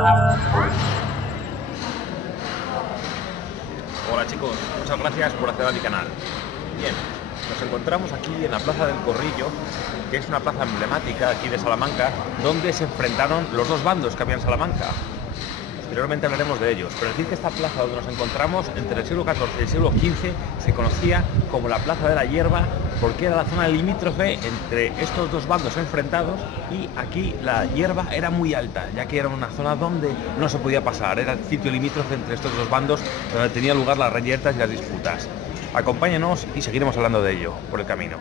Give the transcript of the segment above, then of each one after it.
Hola chicos, muchas gracias por acceder a mi canal. Bien, nos encontramos aquí en la Plaza del Corrillo, que es una plaza emblemática aquí de Salamanca, donde se enfrentaron los dos bandos que había en Salamanca. Posteriormente hablaremos de ellos, pero decir que esta plaza donde nos encontramos entre el siglo XIV y el siglo XV se conocía como la Plaza de la Hierba, porque era la zona limítrofe entre estos dos bandos enfrentados, y aquí la hierba era muy alta, ya que era una zona donde no se podía pasar, era el sitio limítrofe entre estos dos bandos donde tenían lugar las reyertas y las disputas. Acompáñenos y seguiremos hablando de ello por el camino.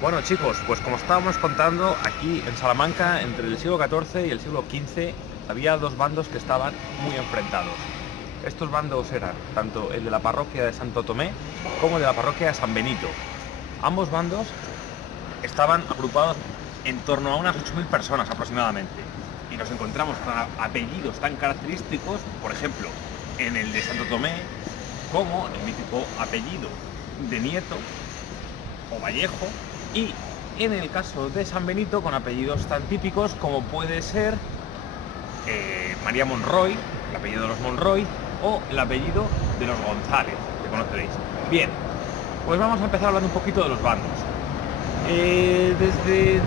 Bueno chicos, pues como estábamos contando, aquí en Salamanca entre el siglo XIV y el siglo XV había dos bandos que estaban muy enfrentados. Estos bandos eran tanto el de la parroquia de Santo Tomé como el de la parroquia de San Benito. Ambos bandos estaban agrupados en torno a unas 8.000 personas aproximadamente. Y nos encontramos con apellidos tan característicos, por ejemplo, en el de Santo Tomé, como el mítico apellido de Nieto o Vallejo, y en el caso de San Benito con apellidos tan típicos como puede ser María Monroy, el apellido de los Monroy, o el apellido de los González, que conoceréis. Bien, pues vamos a empezar hablando un poquito de los bandos. Desde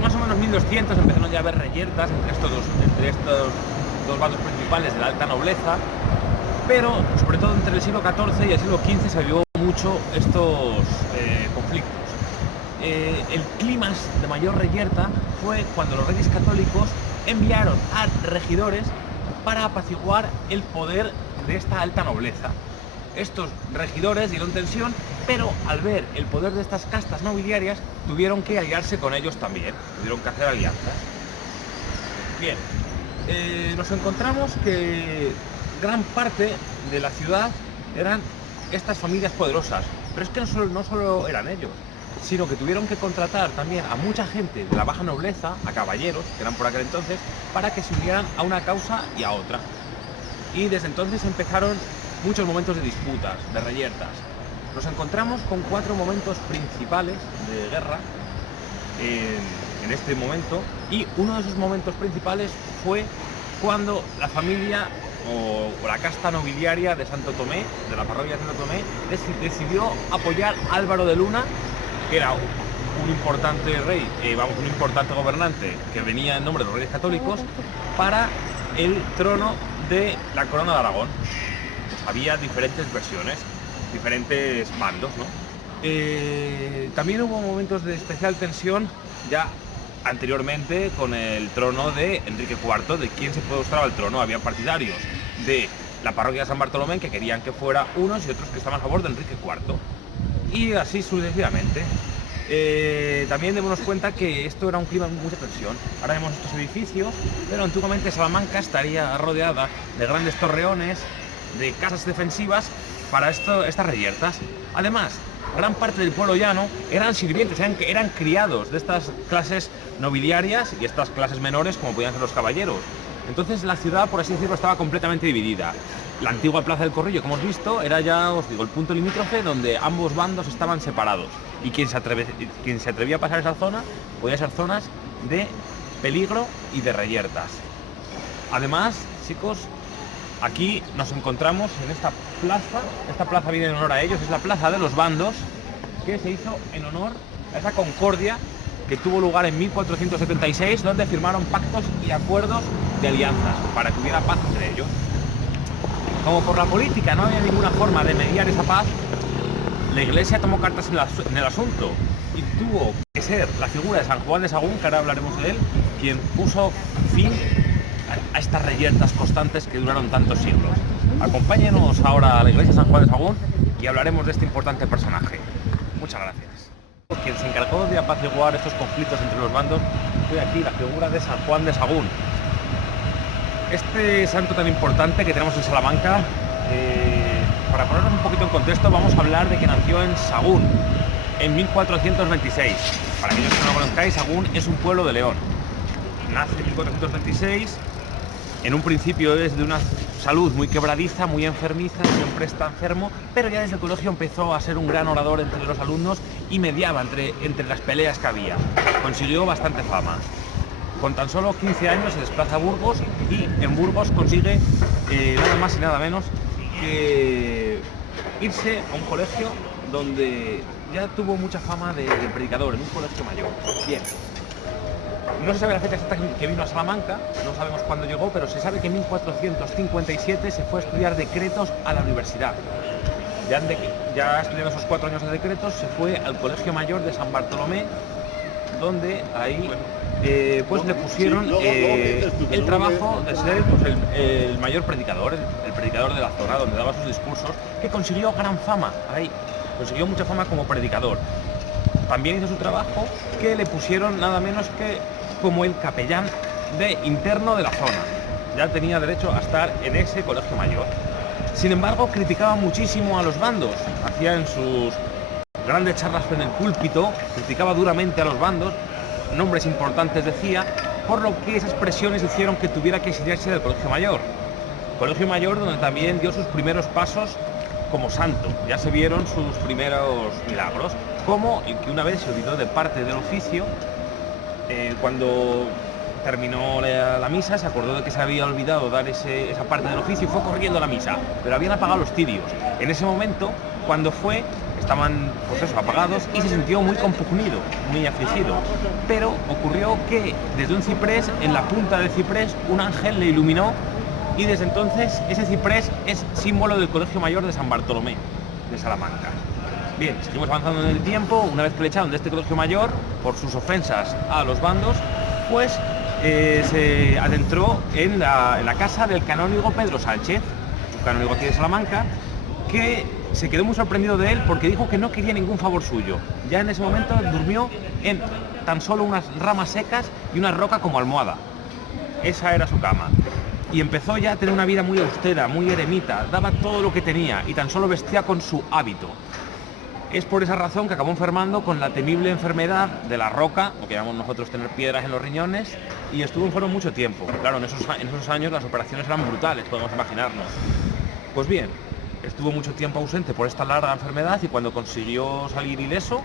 más o menos 1200 empezaron ya a haber reyertas entre estos dos bandos principales de la alta nobleza, pero sobre todo entre el siglo XIV y el siglo XV se vio mucho estos conflictos. El clímax de mayor reyerta fue cuando los reyes católicos enviaron a regidores para apaciguar el poder de esta alta nobleza. Estos regidores dieron tensión, pero al ver el poder de estas castas nobiliarias tuvieron que aliarse con ellos también, tuvieron que hacer alianzas. Bien, nos encontramos que gran parte de la ciudad eran estas familias poderosas, pero es que no solo eran ellos, sino que tuvieron que contratar también a mucha gente de la baja nobleza, a caballeros, que eran por aquel entonces, para que se unieran a una causa y a otra. Y desde entonces empezaron muchos momentos de disputas, de reyertas. Nos encontramos con 4 momentos principales de guerra en este momento, y uno de esos momentos principales fue cuando la familia o la casta nobiliaria de Santo Tomé, de la parroquia de Santo Tomé, decidió apoyar a Álvaro de Luna, que era un importante rey, un importante gobernante que venía en nombre de los reyes católicos, para el trono de la corona de Aragón. Pues había diferentes versiones, diferentes bandos, ¿no? También hubo momentos de especial tensión ya anteriormente con el trono de Enrique IV, de quien se postraba al trono. Había partidarios de la parroquia de San Bartolomé que querían que fuera unos y otros que estaban a favor de Enrique IV. Y así sucesivamente. También debemos cuenta que esto era un clima de mucha tensión. Ahora vemos estos edificios, pero antiguamente Salamanca estaría rodeada de grandes torreones, de casas defensivas para estas reyertas. Además, gran parte del pueblo llano eran sirvientes, eran criados de estas clases nobiliarias y estas clases menores como podían ser los caballeros. Entonces la ciudad, por así decirlo, estaba completamente dividida. La antigua Plaza del Corrillo, como hemos visto, era ya, os digo, el punto limítrofe donde ambos bandos estaban separados. Y quien se atrevía a pasar esa zona, podía ser zonas de peligro y de reyertas. Además, chicos, aquí nos encontramos en esta plaza viene en honor a ellos, es la Plaza de los Bandos, que se hizo en honor a esa concordia que tuvo lugar en 1476, donde firmaron pactos y acuerdos de alianzas para que hubiera paz entre ellos. Como por la política no había ninguna forma de mediar esa paz, la Iglesia tomó cartas en el asunto y tuvo que ser la figura de San Juan de Sagún, que ahora hablaremos de él, quien puso fin a estas reyertas constantes que duraron tantos siglos. Acompáñenos ahora a la iglesia de San Juan de Sagún y hablaremos de este importante personaje. Muchas gracias. Quien se encargó de apaciguar estos conflictos entre los bandos fue aquí la figura de San Juan de Sagún. Este santo tan importante que tenemos en Salamanca, para ponernos un poquito en contexto, vamos a hablar de que nació en Sagún en 1426. Para aquellos que no lo conozcáis, Sagún es un pueblo de León. Nace en 1426, en un principio es de una salud muy quebradiza, muy enfermiza, siempre está enfermo, pero ya desde el colegio empezó a ser un gran orador entre los alumnos y mediaba entre las peleas que había. Consiguió bastante fama. Con tan solo 15 años se desplaza a Burgos y en Burgos consigue nada más y nada menos que irse a un colegio donde ya tuvo mucha fama de predicador, en un colegio mayor. Bien. No se sabe la fecha exacta que vino a Salamanca, no sabemos cuándo llegó, pero se sabe que en 1457 se fue a estudiar decretos a la universidad. Ya estudiando esos 4 años de decretos, se fue al Colegio Mayor de San Bartolomé, donde ahí pues le pusieron el trabajo de ser pues, el mayor predicador, el predicador de la zona, donde daba sus discursos, que consiguió gran fama ahí, consiguió mucha fama como predicador. También hizo su trabajo, que le pusieron nada menos que como el capellán interno de la zona. Ya tenía derecho a estar en ese colegio mayor. Sin embargo, criticaba muchísimo a los bandos, hacía en sus grandes charlas en el púlpito, criticaba duramente a los bandos, nombres importantes decía, por lo que esas presiones hicieron que tuviera que exiliarse del colegio mayor. Colegio mayor donde también dio sus primeros pasos como santo. Ya se vieron sus primeros milagros, como el que una vez se olvidó de parte del oficio, cuando terminó la misa, se acordó de que se había olvidado dar esa parte del oficio y fue corriendo a la misa, pero habían apagado los cirios. En ese momento, cuando fue, estaban pues eso, apagados y se sintió muy compungido, muy afligido. Pero ocurrió que desde un ciprés, en la punta del ciprés, un ángel le iluminó y desde entonces ese ciprés es símbolo del Colegio Mayor de San Bartolomé de Salamanca. Bien, seguimos avanzando en el tiempo. Una vez que le echaron de este colegio mayor por sus ofensas a los bandos, pues se adentró en la casa del canónigo Pedro Sánchez, un canónigo aquí de Salamanca, que se quedó muy sorprendido de él porque dijo que no quería ningún favor suyo. Ya en ese momento durmió en tan solo unas ramas secas y una roca como almohada. Esa era su cama. Y empezó ya a tener una vida muy austera, muy eremita, daba todo lo que tenía y tan solo vestía con su hábito. Es por esa razón que acabó enfermando con la temible enfermedad de la roca, lo que llamamos nosotros tener piedras en los riñones, y estuvo enfermo mucho tiempo. Claro, en esos años las operaciones eran brutales, podemos imaginarnos. Pues bien, estuvo mucho tiempo ausente por esta larga enfermedad y cuando consiguió salir ileso,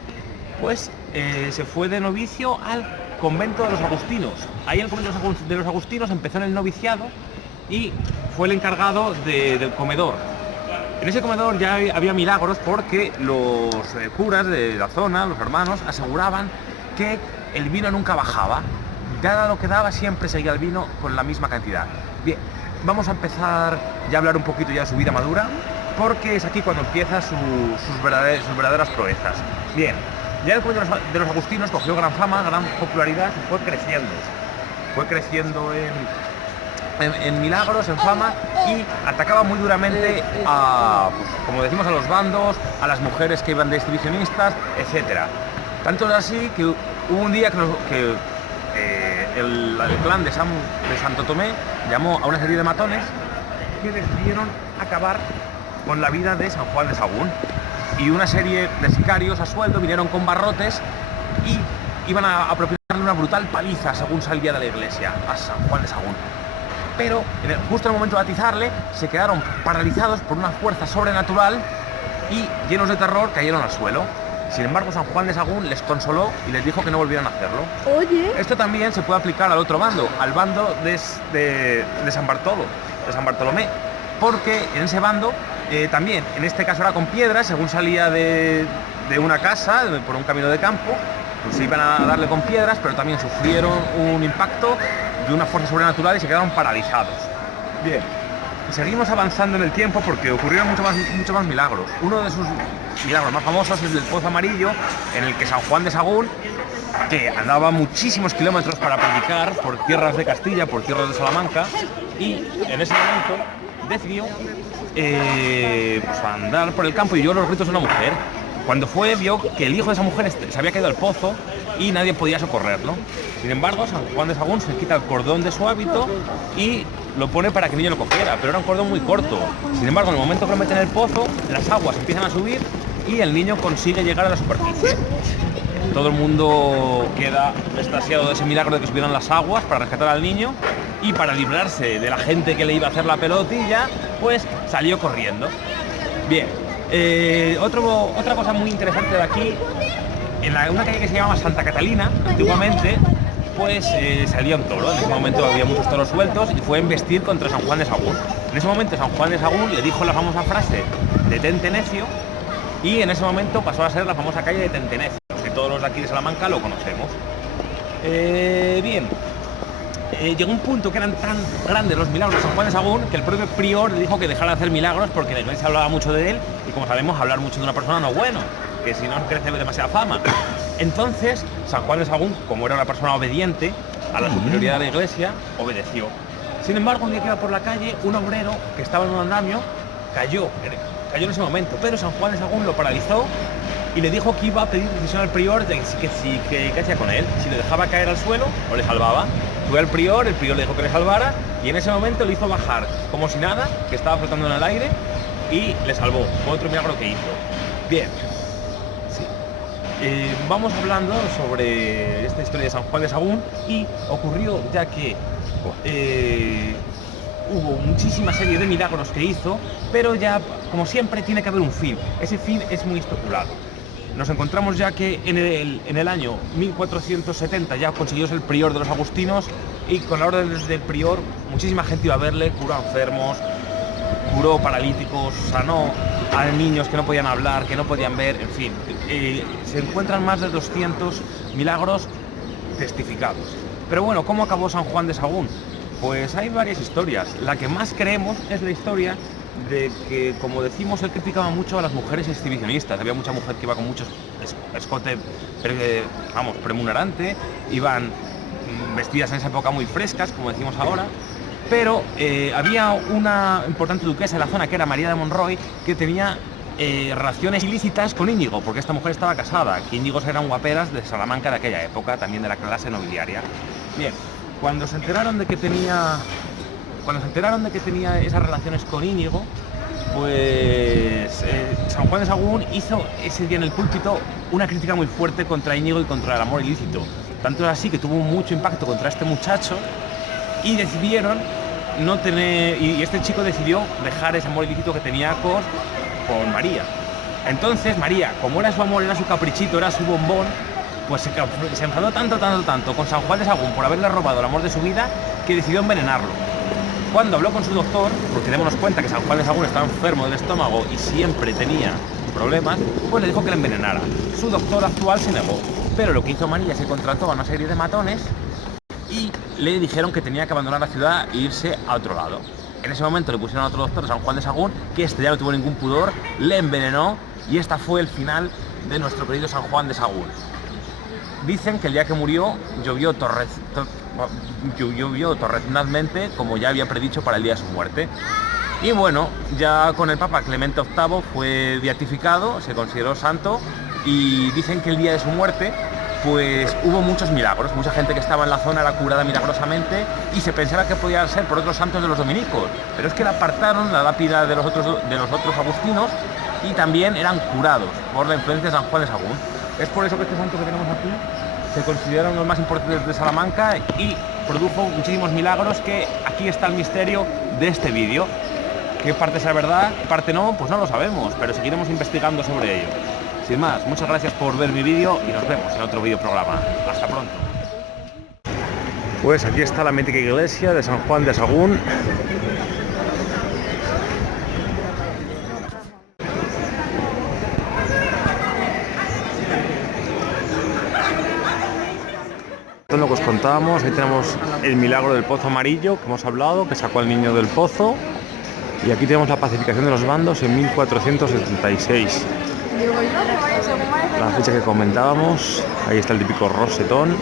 pues se fue de novicio al convento de los agustinos. Ahí en el convento de los agustinos empezó en el noviciado y fue el encargado del comedor. En ese comedor ya había milagros porque los curas de la zona, los hermanos, aseguraban que el vino nunca bajaba. Dada lo que daba, siempre seguía el vino con la misma cantidad. Bien, vamos a empezar ya a hablar un poquito ya de su vida madura, porque es aquí cuando empieza sus verdaderas proezas. Bien, ya el convento de los agustinos cogió gran fama, gran popularidad y fue creciendo. Fue creciendo en milagros, en fama, y atacaba muy duramente a, pues, como decimos, a los bandos, a las mujeres que iban de exhibicionistas, etc. Tanto es así que hubo un día que el clan de Santo Tomé llamó a una serie de matones que decidieron acabar con la vida de San Juan de Sagún. Y una serie de sicarios a sueldo vinieron con barrotes y iban a propinarle una brutal paliza según salía de la iglesia a San Juan de Sagún. Pero justo en el momento de atizarle se quedaron paralizados por una fuerza sobrenatural y llenos de terror cayeron al suelo. Sin embargo, San Juan de Sagún les consoló y les dijo que no volvieran a hacerlo. Oye. Esto también se puede aplicar al otro bando, al bando de San Bartolomé, porque en ese bando también, en este caso era con piedras, según salía de una casa, por un camino de campo, pues se iban a darle con piedras, pero también sufrieron un impacto de una fuerza sobrenatural y se quedaron paralizados. Bien, y seguimos avanzando en el tiempo porque ocurrieron mucho más milagros. Uno de sus milagros más famosos es el del Pozo Amarillo, en el que San Juan de Sagún, que andaba muchísimos kilómetros para predicar por tierras de Castilla, por tierras de Salamanca, y en ese momento decidió pues andar por el campo y oyó los gritos de una mujer. Cuando fue, vio que el hijo de esa mujer se había caído al pozo y nadie podía socorrerlo. Sin embargo, San Juan de Sagún se quita el cordón de su hábito y lo pone para que el niño lo cogiera, pero era un cordón muy corto. Sin embargo, en el momento que lo mete en el pozo, las aguas empiezan a subir y el niño consigue llegar a la superficie. Todo el mundo queda extasiado de ese milagro de que subieran las aguas para rescatar al niño, y para librarse de la gente que le iba a hacer la pelotilla, pues salió corriendo. Bien, otra cosa muy interesante de aquí, en una calle que se llamaba Santa Catalina, antiguamente, pues salía un toro. En ese momento había muchos toros sueltos y fue a embestir contra San Juan de Sagún. En ese momento San Juan de Sagún le dijo la famosa frase de Tente necio, y en ese momento pasó a ser la famosa calle de Tente necio, que todos los de aquí de Salamanca lo conocemos. Bien, llegó un punto que eran tan grandes los milagros de San Juan de Sagún que el propio prior le dijo que dejara de hacer milagros porque la iglesia hablaba mucho de él, y como sabemos, hablar mucho de una persona no es bueno, que si no crece demasiada fama. Entonces San Juan de Sagún, como era una persona obediente a la superioridad de la iglesia, obedeció. Sin embargo, un día que iba por la calle, un obrero que estaba en un andamio cayó en ese momento, pero San Juan de Sagún lo paralizó y le dijo que iba a pedir decisión al prior de que hacía con él, si le dejaba caer al suelo o le salvaba. Fue al prior, el prior le dijo que le salvara, y en ese momento le hizo bajar como si nada, que estaba flotando en el aire, y le salvó. Fue otro milagro que hizo. Bien, sí. Vamos hablando sobre esta historia de San Juan de Sagún, y ocurrió ya que hubo muchísima serie de milagros que hizo, pero ya, como siempre, tiene que haber un fin. Ese fin es muy especulado. Nos encontramos ya que en el año 1470 ya consiguió ser el prior de los agustinos, y con la orden del prior muchísima gente iba a verle, curó a enfermos, curó paralíticos, sanó a niños que no podían hablar, que no podían ver, en fin. Se encuentran más de 200 milagros testificados. Pero bueno, ¿cómo acabó San Juan de Sagún? Pues hay varias historias. La que más creemos es la historia de que, como decimos, él criticaba mucho a las mujeres exhibicionistas. Había mucha mujer que iba con mucho escote, premunerante, iban vestidas en esa época muy frescas, como decimos ahora, pero había una importante duquesa en la zona, que era María de Monroy, que tenía relaciones ilícitas con Íñigo, porque esta mujer estaba casada, que Íñigos eran guaperas de Salamanca de aquella época, también de la clase nobiliaria. Bien, cuando se enteraron de que tenía esas relaciones con Íñigo, pues San Juan de Sagún hizo ese día en el púlpito una crítica muy fuerte contra Íñigo y contra el amor ilícito. Tanto es así que tuvo mucho impacto contra este muchacho, y decidieron no tener, y este chico decidió dejar ese amor ilícito que tenía con María. Entonces María, como era su amor, era su caprichito, era su bombón, pues se enfadó tanto con San Juan de Sagún por haberle robado el amor de su vida, que decidió envenenarlo. Cuando habló con su doctor, porque démonos cuenta que San Juan de Sagún estaba enfermo del estómago y siempre tenía problemas, pues le dijo que le envenenara. Su doctor actual se negó, pero lo que hizo María, se contrató a una serie de matones y le dijeron que tenía que abandonar la ciudad e irse a otro lado. En ese momento le pusieron a otro doctor, San Juan de Sagún, que este ya no tuvo ningún pudor, le envenenó, y esta fue el final de nuestro querido San Juan de Sagún. Dicen que el día que murió llovió torrencialmente, como ya había predicho para el día de su muerte. Y bueno, ya con el Papa Clemente VIII fue beatificado, se consideró santo, y dicen que el día de su muerte pues hubo muchos milagros. Mucha gente que estaba en la zona era curada milagrosamente, y se pensaba que podía ser por otros santos de los dominicos, pero es que la apartaron la lápida de los otros agustinos, y también eran curados por la influencia de San Juan de Sagún. Es por eso que este santo que tenemos aquí se considera uno de los más importantes de Salamanca y produjo muchísimos milagros, que aquí está el misterio de este vídeo. ¿Qué parte sea verdad, qué parte no? Pues no lo sabemos, pero seguiremos investigando sobre ello. Sin más, muchas gracias por ver mi vídeo y nos vemos en otro vídeo programa. Hasta pronto. Pues aquí está la mítica iglesia de San Juan de Sagún. Esto es lo que os contábamos. Ahí tenemos el milagro del pozo amarillo que hemos hablado, que sacó al niño del pozo. Y aquí tenemos la pacificación de los bandos en 1476. La fecha que comentábamos. Ahí está el típico rosetón.